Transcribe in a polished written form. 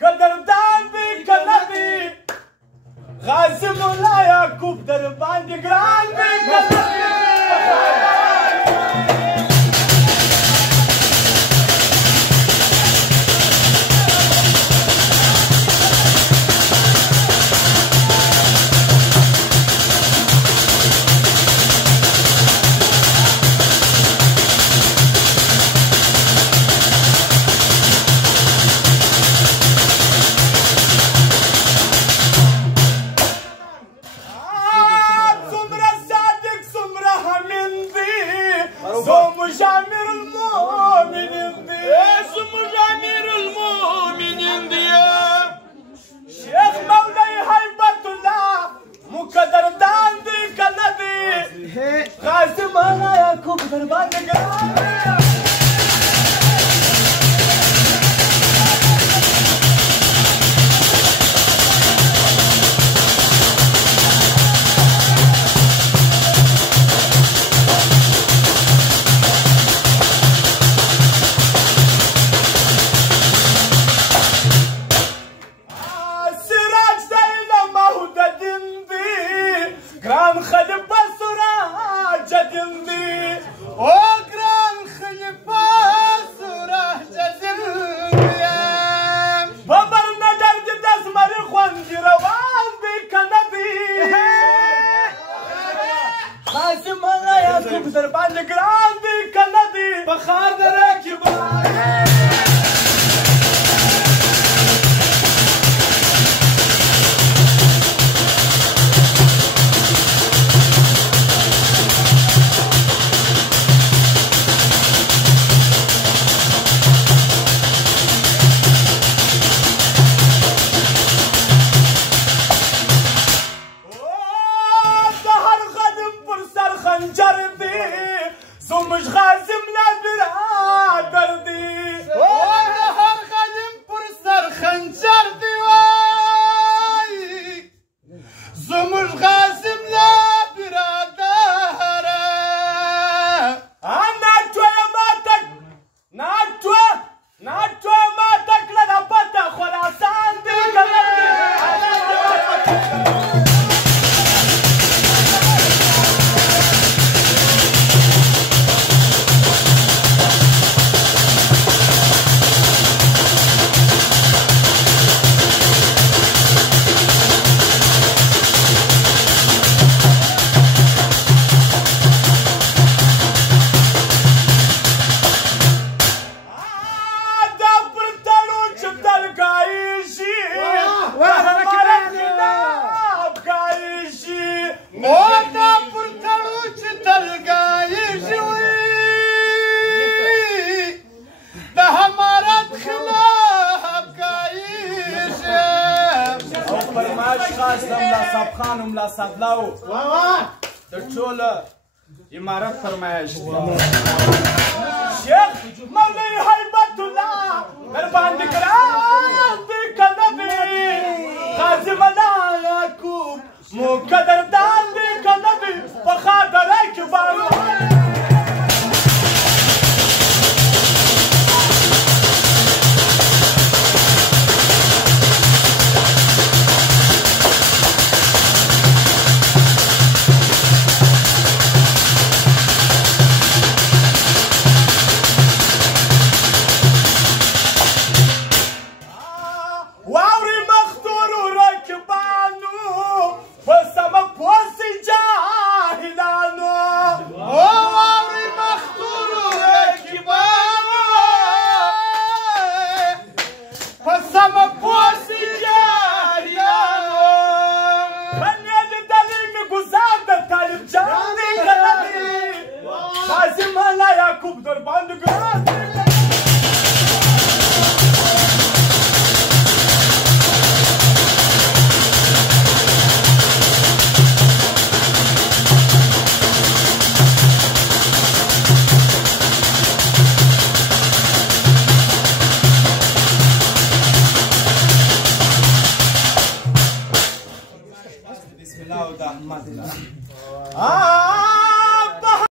قدردان دی کنه دی غازی مولا یعقوب در باندې ګران دی کنه دی غازی مولا یعقوب در باندې ګران دی سراج دی له مهددین دی ګران خلیفه غازی مولا یعقوب در باندې ګران دی کنه دی بخار د راکبه زموږ غازم لا برادر دی د هر غازم پر سر خنجر دی وای زموږ غازم لا برادر ناټوه ماته کړه د پته خراسان دی خاص د ملا صاحب خان او ملا صدلاو د ټول امارت فرمایش شیخ مولوی هیبت الله در باندې ګران دی کنه دی غازی مولا یعقوب مو قدردان دی کنه دی په خاطر کې باندې غازی مولا یعقوب در باندې